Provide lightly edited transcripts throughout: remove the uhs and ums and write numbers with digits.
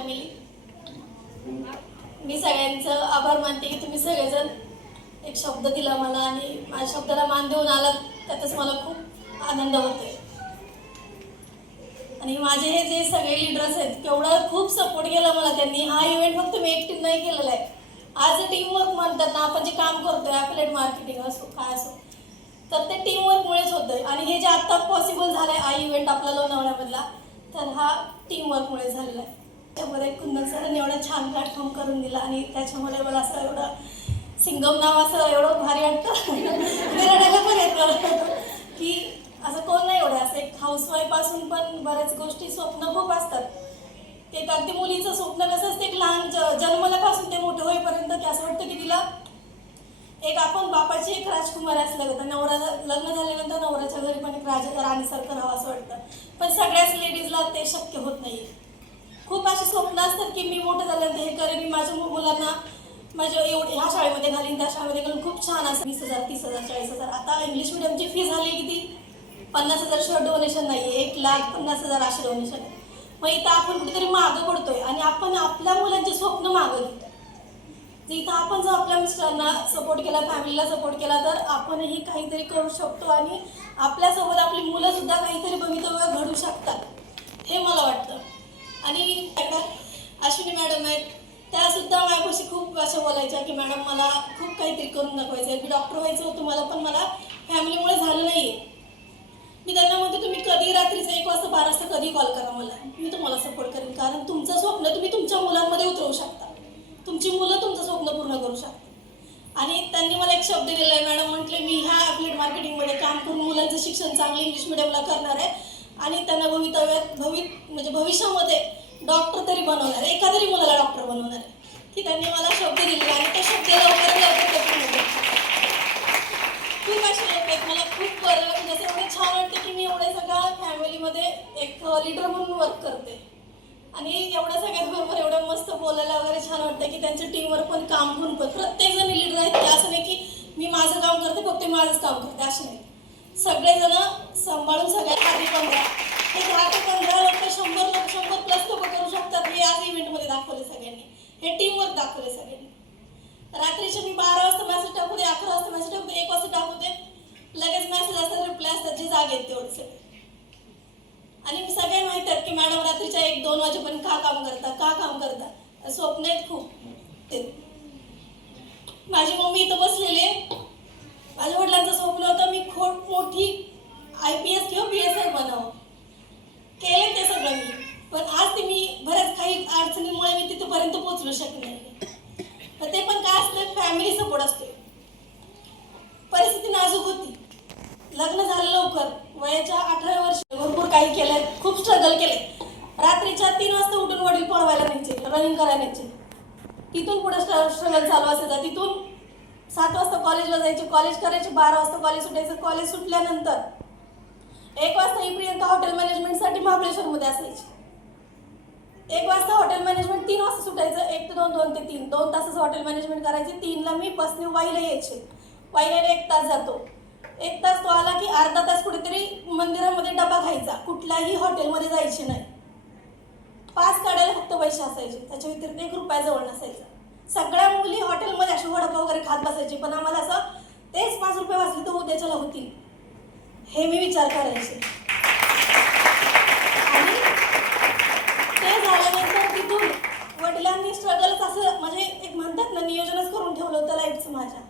Family, मी सगळ्यांचं आभार मानते की तुम्ही सगळेजण एक शब्द दिला मला आणि माझ्या शब्दाला मान देऊन आलात, त्यातच मला खूप आनंद होतोय. आणि माझे हे जे सगळे लीडर्स आहेत केवढं खूप सपोर्ट केला मला त्यांनी. हा इव्हेंट फक्त मी एकटीने नाही केलेला आहे. आज टीमवर्क म्हणतात ना, आपण जे काम करतोय ॲफिलिएट मार्केटिंग असो काय असो, तर ते टीमवर्कमुळेच होतंय. आणि हे जे आत्ता पॉसिबल झालं आहे हा इव्हेंट आपला लोणावळ्यामधला, तर हा टीमवर्कमुळे झालेला आहे. त्यामध्ये कुंदन सरांनी एवढा छान प्लॅटफॉर्म करून दिला आणि त्याच्यामुळे मला असं एवढं सिंगम नाव असं एवढं भारी वाटतं मी रडायला पण येतं की असं कोण नाही एवढं. असं एक हाऊसवाईफ असून पण बऱ्याच गोष्टी स्वप्न खूप असतात. ते अगदी मुलीचं स्वप्न कसं असतं, एक लहान जन्मल्यापासून ते मोठं होईपर्यंत की असं वाटतं की तिला एक आपण बापाची एक राजकुमार असलं का, नवरा लग्न झाल्यानंतर नवऱ्याच्या घरी पण एक राणीसारखं राहावं असं वाटतं. पण सगळ्याच लेडीजला ते शक्य होत नाही. खूप अशी स्वप्न असतात की मी मोठं झाल्यानंतर हे करेन, मी माझ्या मुलांना माझ्या एवढे ह्या शाळेमध्ये घालीन, त्या शाळेमध्ये घालून खूप छान असं 20,000 30,000 40,000. आता इंग्लिश मिडियमची फी झाली किती 50,000 शिवाय डोनेशन नाही आहे, 1,50,000 अशी डोनेशन आहे. मग इथं आपण कुठेतरी मागं पडतोय आणि आपण आपल्या मुलांचे स्वप्न मागं घेतो. इथं आपण जर आपल्या मिस्टरांना सपोर्ट केला, फॅमिलीला सपोर्ट केला, तर आपणही काहीतरी करू शकतो आणि आपल्यासोबत आपली मुलं सुद्धा काहीतरी भवितव्य घडू शकतात हे मला वाटतं. आणि अश्विनी मॅडम आहेत, त्यासुद्धा माझ्यापाशी खूप असं बोलायच्या की मॅडम मला खूप काहीतरी करून दाखवायचं आहे, मी डॉक्टर व्हायचं होतं मला, पण मला फॅमिलीमुळे झालं नाही आहे. मी त्यांना म्हणते तुम्ही कधी रात्रीचं 1 वाजता 12 वाजता कधी कॉल करा मला, मी तुम्हाला सपोर्ट करेन. कारण तुमचं स्वप्न तुम्ही तुमच्या मुलांमध्ये उतरवू शकता, तुमची मुलं तुमचं स्वप्न पूर्ण करू शकतात. आणि त्यांनी मला एक शब्द दिला आहे, मॅडम म्हटले मी ह्या ॲफिलिएट मार्केटिंगमध्ये काम करून मुलांचं शिक्षण चांगलं इंग्लिश मिडियमला करणार आहे आणि त्यांना म्हणजे भविष्यामध्ये डॉक्टर तरी बनवणार आहे, एका तरी मुलाला डॉक्टर बनवणार आहे. की त्यांनी मला शब्द दिले आणि त्या शब्द लवकर खूप असे लोक आहेत. मला खूप बरं म्हणजे असं एवढं छान वाटतं की मी एवढ्या सगळ्या फॅमिलीमध्ये एक लीडर म्हणून वर्क करते आणि एवढ्या सगळ्यांबरोबर एवढं मस्त बोलायला वगैरे छान वाटतं की त्यांच्या टीमवर पण काम करून पण प्रत्येकजण लीडर आहेत. ते असं नाही की मी माझं काम करते फक्त माझंच काम करते असं नाही, सगळेजण सांभाळून सगळ्यात आधी 15 हे 10 ते 15 लोक 100 प्लस लोक करू शकतात. हे आज इव्हेंटमध्ये दाखवले सगळ्यांनी, हे टीमवर्क दाखवले सगळ्यांनी. रात्रीचे मी 12 वाजता मेसेज टाकू दे, 11 वाजता मेसेज टाकू दे, 1 वाजता टाकू दे, लगेच मेसेज असतात, रिप्लाय असतात, जे जागे आहेत तेवढे सगळे. आणि मी सगळे माहीत आहेत की मॅडम रात्रीच्या 1-2 वाजेपर्यंत का काम करता, स्वप्न आहेत खूप ते. माझी मम्मी इथं बसलेली आहे, माझ्या वडिलांचं स्वप्न होतं मी खूप मोठी IPS किंवा PSI बनावं, केले ते सगळं मी. पण आज ते मी बऱ्याच काही अडचणींमुळे मी तिथपर्यंत पोहोचू शकले नाही. पण ते पण काय असतं, फॅमिली सपोर्ट असतो. परिस्थिती नाजूक होती, लग्न झालं लवकर, वयाच्या 18व्या वर्षी भरपूर काही केलं, खूप स्ट्रगल केले. रात्रीच्या 3 वाजता उठून वडील पळवायला न्यायचे, रनिंग करायला न्यायचे. तिथून पुढे स्ट्रगल चालू असायचा. तिथून 7 वाजता कॉलेजला जायचे, कॉलेज करायचे, 12 वाजता कॉलेज सुटायचं. कॉलेज सुटल्यानंतर 1 वाजता ही प्रियंका हॉटेल मॅनेजमेंटसाठी महाबळेश्वरमध्ये असायची. 1 वाजता हॉटेल मॅनेजमेंट, 3 वाजता सुटायचं, 1 ते 2, 2 ते 3, 2 तासाचं हॉटेल मॅनेजमेंट करायचे. 3ला मी बसने वाईला यायचे, वाईला 1 तास जातो. 1 तास तो आला की अर्धा तास कुठेतरी मंदिरामध्ये डबा खायचा, कुठल्याही हॉटेलमध्ये जायचे नाही. पास काढायला फक्त पैसे असायचे, त्याच्या व्यतिरिक्त 1 रुपया जवळ नसायचा. सगळ्या मुली हॉटेलमध्ये अशी वडापाव वगैरे खात बसायची, पण आम्हाला असं तेच 5 रुपये वाचले तर उद्याच्याला होतील हे मी विचार करायचे. आणि ते झाल्यानंतर तिथून वडिलांनी स्ट्रगलच असं म्हणजे एक म्हणतात ना नियोजनच करून ठेवलं होतं लाईफचं माझ्या.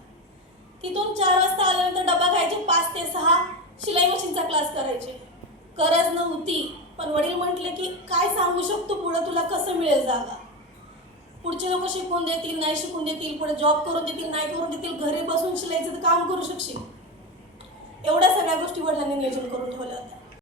तिथून 4 वाजता आल्यानंतर डबा खायचे, 5 ते 6 शिलाई मशीनचा क्लास करायचे. गरज नव्हती, पण वडील म्हटले की काय सांगू शकतो पुढं तुला कसं मिळेल जागा, पुढचे लोक शिकवून देतील नाही शिकवून देतील, पुढे जॉब करून देतील नाही करून देतील, घरी बसून शिलाईचं काम करू शकशील. एवढ्या सगळ्या गोष्टी वडिलांनी नियोजन करून ठेवल्या होत्या.